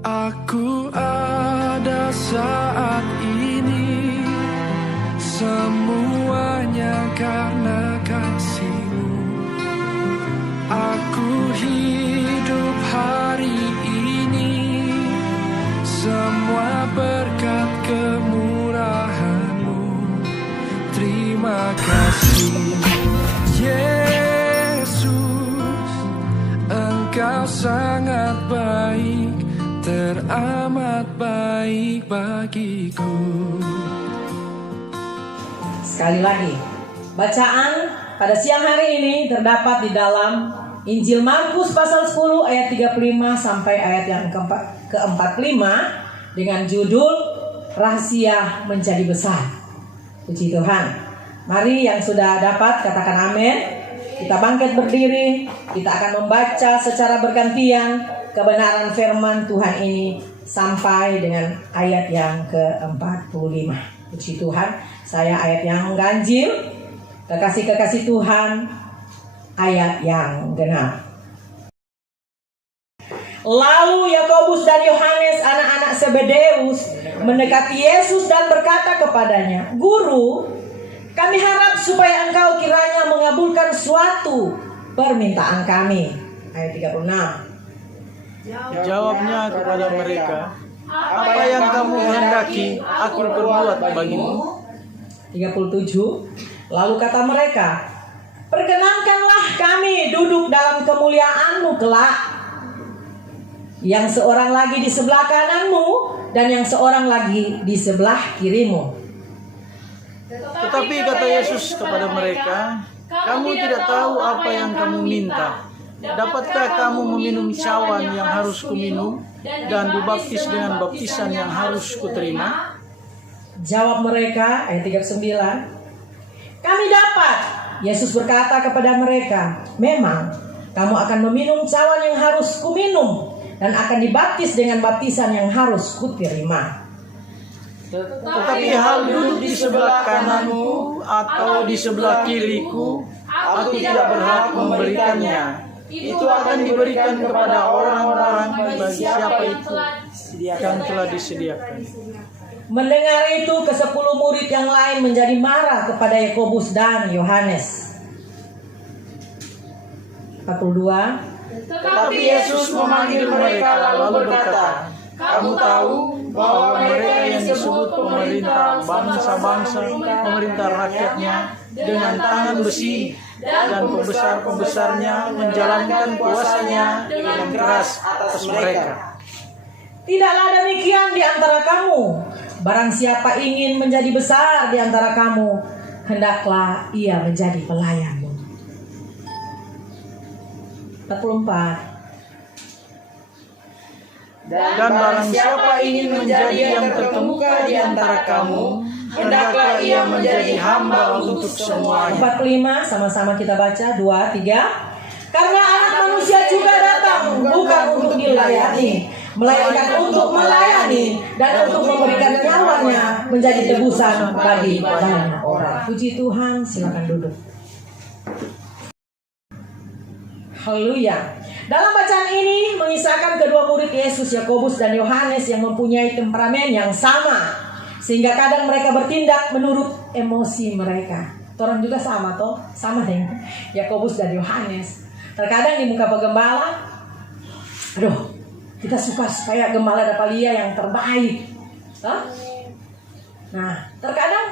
Aku ada saat ini, semuanya karena kasih-Mu. Aku hidup hari ini, semua berkat kemurahan-Mu. Terima kasih Yesus, Engkau sangat baik, teramat baik bagiku. Sekali lagi, bacaan pada siang hari ini terdapat di dalam Injil Markus pasal 10 ayat 35 sampai ayat yang ke-45 dengan judul Rahasia Menjadi Besar. Puji Tuhan. Mari yang sudah dapat katakan amin. Kita bangkit berdiri, kita akan membaca secara bergantian kebenaran firman Tuhan ini sampai dengan ayat yang ke-45. Puji Tuhan, saya ayat yang ganjil, kekasih-kekasih Tuhan, ayat yang genap. Lalu Yakobus dan Yohanes, anak-anak Zebedeus, mendekati Yesus dan berkata kepadanya, "Guru, kami harap supaya Engkau kiranya mengabulkan suatu permintaan kami." Ayat 36. Jawabnya kepada mereka, "Apa yang kamu hendaki aku perbuat bagimu?" 37. Lalu kata mereka, "Perkenankanlah kami duduk dalam kemuliaan-Mu kelak. Yang seorang lagi di sebelah kanan-Mu dan yang seorang lagi di sebelah kiri-Mu." Tetapi kata Yesus kepada mereka, "Kamu tidak tahu apa yang kamu minta. Dapatkah kamu meminum cawan yang harus kuminum dan dibaptis dengan baptisan yang harus kuterima?" Jawab mereka, ayat 39, "Kami dapat." Yesus berkata kepada mereka, "Memang kamu akan meminum cawan yang harus kuminum dan akan dibaptis dengan baptisan yang harus kuterima. Tetapi hal duduk di sebelah kananmu atau di sebelah kiriku, aku tidak berhak memberikannya. Itu akan diberikan kepada orang-orang bagi siapa itu yang telah disediakan." Mendengar itu, ke-10 murid yang lain menjadi marah kepada Yakobus dan Yohanes. 42. Tetapi Yesus memanggil mereka lalu berkata, "Kamu tahu bahwa mereka yang disebut pemerintah bangsa-bangsa, pemerintah rakyatnya dengan tangan besi, dan pembesar-pembesarnya menjalankan kuasanya dengan keras atas mereka. Tidaklah demikian di antara kamu. Barang siapa ingin menjadi besar di antara kamu, hendaklah ia menjadi pelayanmu." 44. Dan barang siapa ingin menjadi yang terkemuka di antara kamu, hendaklah ia menjadi hamba untuk semuanya. 45, sama-sama kita baca, 2, 3. "Karena Anak Manusia juga datang bukan untuk dilayani, melainkan untuk melayani dan untuk memberikan nyawanya menjadi tebusan bagi banyak orang." Puji Tuhan, silakan duduk. Haleluya. Dalam bacaan ini mengisahkan kedua murid Yesus, Yakobus dan Yohanes, yang mempunyai temperamen yang sama, sehingga kadang mereka bertindak menurut emosi mereka. Orang juga sama toh, sama dengan Yakobus dan Yohanes. Terkadang di muka penggembala, aduh, kita suka supaya gembala dapat lihat yang terbaik. Nah, terkadang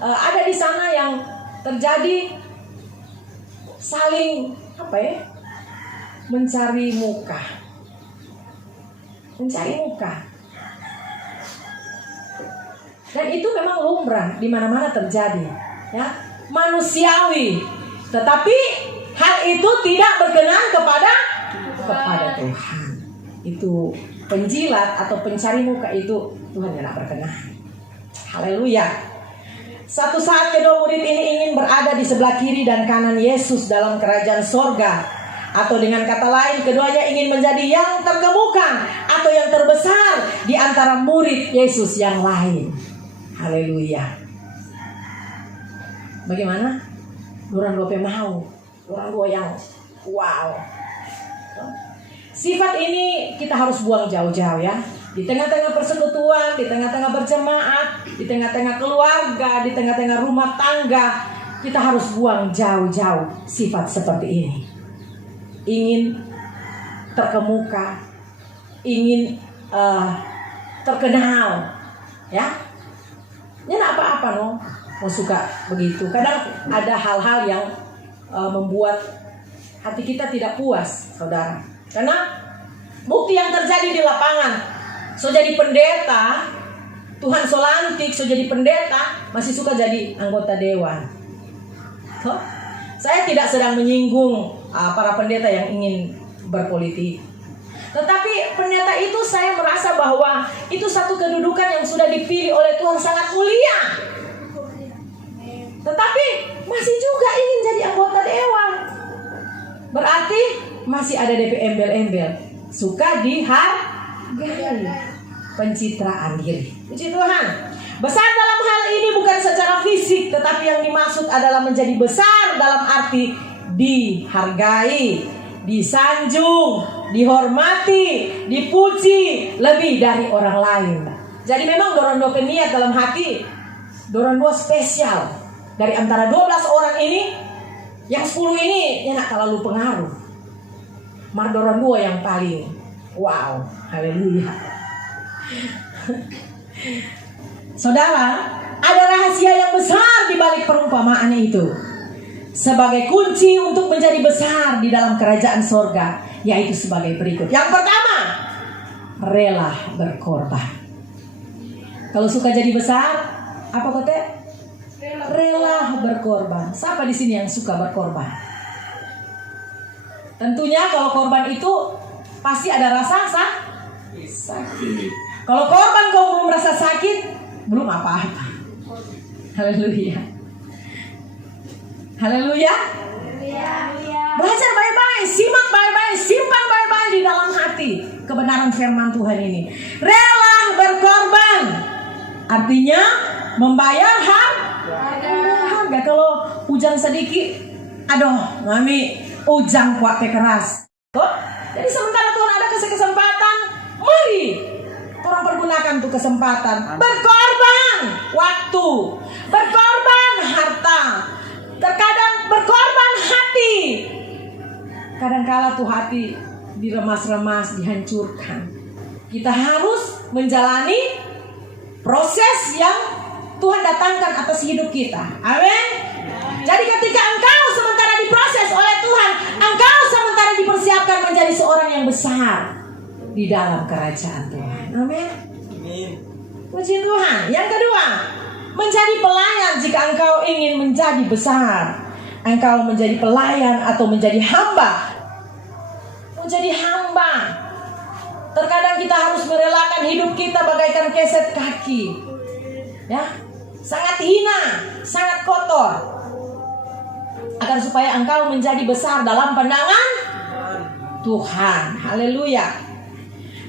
ada di sana yang terjadi saling mencari muka. Dan itu memang lumrah di mana-mana terjadi, ya, manusiawi. Tetapi hal itu tidak berkenan kepada Tuhan. Itu penjilat atau pencari muka itu Tuhan tidak berkenan. Haleluya. Satu saat kedua murid ini ingin berada di sebelah kiri dan kanan Yesus dalam kerajaan sorga. Atau dengan kata lain, keduanya ingin menjadi yang terkemuka atau yang terbesar di antara murid Yesus yang lain. Haleluya. Bagaimana? Orang dua mau, orang dua yang wow. Sifat ini kita harus buang jauh-jauh ya. Di tengah-tengah persekutuan, di tengah-tengah berjemaat, di tengah-tengah keluarga, di tengah-tengah rumah tangga, kita harus buang jauh-jauh sifat seperti ini. Ingin terkemuka, ingin terkenal, ya. Ya nggak apa-apa no, mau suka begitu. Kadang ada hal-hal yang membuat hati kita tidak puas, saudara. Karena bukti yang terjadi di lapangan, so jadi pendeta, Tuhan so lantik, so jadi pendeta, masih suka jadi anggota dewan. So, saya tidak sedang menyinggung para pendeta yang ingin berpolitik. Tetapi pendeta itu saya merasa bahwa itu satu kedudukan yang sudah dipilih oleh Tuhan sangat mulia. Tetapi masih juga ingin jadi anggota dewan. Berarti masih ada DP embel-embel, suka dihargai, pencitraan diri. Puji Tuhan. Besar dalam hal ini bukan secara fisik, tetapi yang dimaksud adalah menjadi besar dalam arti dihargai, disanjung, dihormati, dipuji lebih dari orang lain. Jadi memang Dorando niat dalam hati, Dorando spesial. Dari antara 12 orang ini, yang 10 ini yang tak terlalu pengaruh. Dorando yang paling wow, haleluya. Saudara, ada rahasia yang besar di balik perumpamaan itu. Sebagai kunci untuk menjadi besar di dalam kerajaan sorga, yaitu sebagai berikut. Yang pertama, rela berkorban. Kalau suka jadi besar, apa kata? Rela berkorban. Siapa di sini yang suka berkorban? Tentunya kalau korban itu pasti ada rasa sakit. Kalau korban kau belum merasa sakit, belum apa-apa. Haleluya. Haleluya. Belajar baik-baik, simak baik-baik, simpan baik-baik di dalam hati kebenaran firman Tuhan ini. Rela berkorban artinya membayar harga. Kalau hujan sedikit, aduh, mami ujang kuat keras. Jadi sementara Tuhan ada kesempatan, mari orang pergunakan tuh kesempatan. Berkorban waktu, berkorban harta, terkadang berkorban hati. Kadangkala tuh hati diremas-remas, dihancurkan. Kita harus menjalani proses yang Tuhan datangkan atas hidup kita. Amin. Jadi ketika engkau sementara diproses oleh Tuhan, engkau sementara dipersiapkan menjadi seorang yang besar di dalam kerajaan Tuhan. Amin. Puji Tuhan. Yang kedua, menjadi pelayan. Jika engkau ingin menjadi besar, engkau menjadi pelayan atau menjadi hamba. Menjadi hamba. Terkadang kita harus merelakan hidup kita bagaikan keset kaki. Ya, sangat hina, sangat kotor. Agar supaya engkau menjadi besar dalam pandangan Tuhan. Haleluya.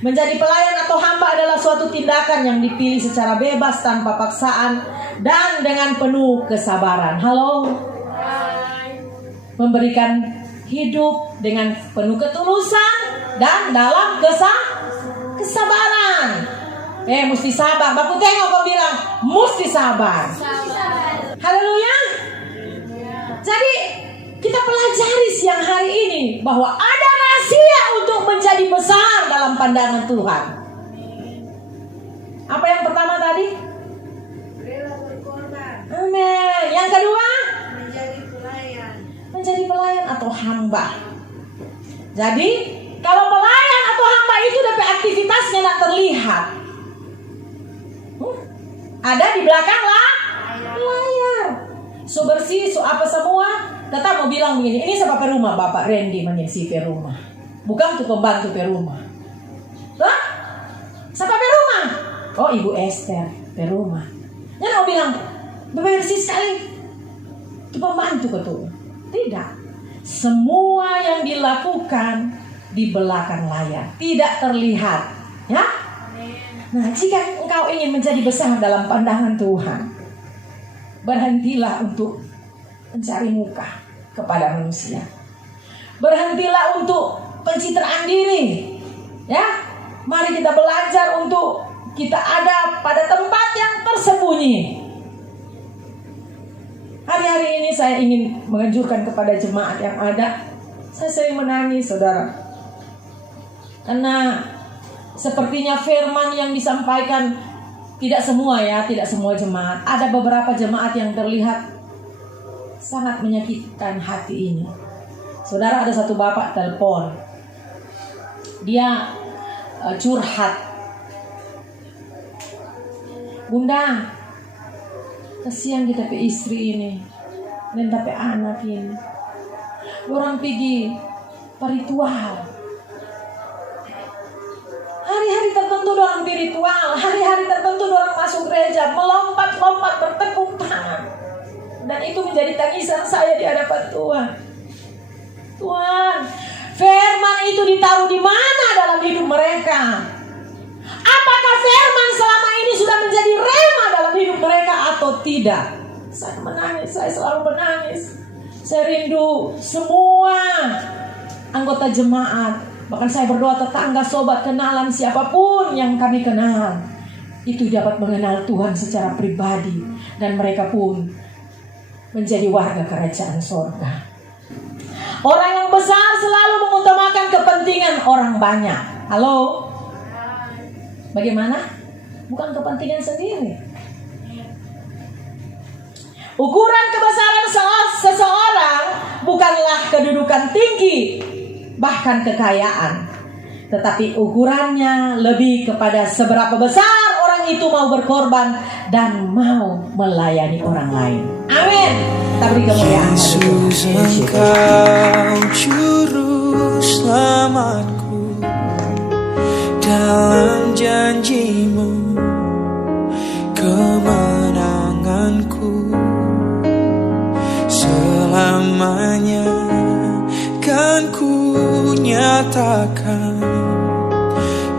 Menjadi pelayan atau hamba adalah suatu tindakan yang dipilih secara bebas tanpa paksaan dan dengan penuh kesabaran. Halo. Memberikan hidup dengan penuh ketulusan dan dalam kesabaran. Mesti sabar. Bapak tengok kau bilang mesti sabar. Haleluya. Jadi kita pelajari siang hari ini bahwa ada rahasia untuk menjadi besar dalam pandangan Tuhan. Apa yang pertama tadi? Rela berkorban. Amin. Yang kedua? Menjadi pelayan. Menjadi pelayan atau hamba. Jadi kalau pelayan atau hamba itu dapat aktivitasnya tidak terlihat. Ada di belakang lah layar. So bersih, so apa semua. Tetap mau bilang begini, ini siapa perumah? Bapak Randy menyisi perumah. Bukan tuh pembantu perumah. Hah? Siapa perumah? Oh, Ibu Esther perumah. Jangan mau bilang bersih sekali. Itu pembantu ketua. Tidak. Semua yang dilakukan di belakang layar, tidak terlihat. Ya? Nah, jika engkau ingin menjadi besar dalam pandangan Tuhan, berhentilah untuk mencari muka kepada manusia. Berhentilah untuk pencitraan diri. Ya, mari kita belajar untuk kita ada pada tempat yang tersembunyi. Hari-hari ini saya ingin menganjurkan kepada jemaat yang ada. Saya sering menangis, saudara, karena sepertinya firman yang disampaikan tidak semua jemaat. Ada beberapa jemaat yang terlihat sangat menyakitkan hati ini. Saudara, ada satu bapak telepon. Dia curhat. Bunda, kasihan kita pe istri ini dan tapi anak ini. Orang pergi ritual. Hari-hari tertentu orang ritual, hari-hari tertentu orang masuk gereja, melompat-lompat bertepuk tangan. Dan itu menjadi tangisan saya di hadapan Tuhan. Tuhan, firman itu ditaruh di mana dalam hidup mereka? Apakah firman selama ini sudah menjadi rema dalam hidup mereka atau tidak? Saya menangis, saya selalu menangis. Saya rindu semua anggota jemaat. Bahkan saya berdoa tetangga, sobat, kenalan, siapapun yang kami kenal, itu dapat mengenal Tuhan secara pribadi. Dan mereka pun menjadi warga kerajaan sorga. Orang yang besar selalu mengutamakan kepentingan orang banyak. Halo? Bagaimana? Bukan kepentingan sendiri. Ukuran kebesaran seseorang bukanlah kedudukan tinggi, bahkan kekayaan, tetapi ukurannya lebih kepada seberapa besar orang itu mau berkorban dan mau melayani orang lain. Amin. Kita beri kemuliaan pada Tuhan. Yesus, Engkau juru selamatku, dalam janjimu kemenanganku selamanya kan ku nyatakan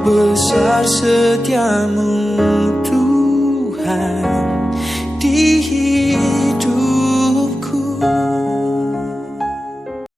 besar setiamu Tuhan.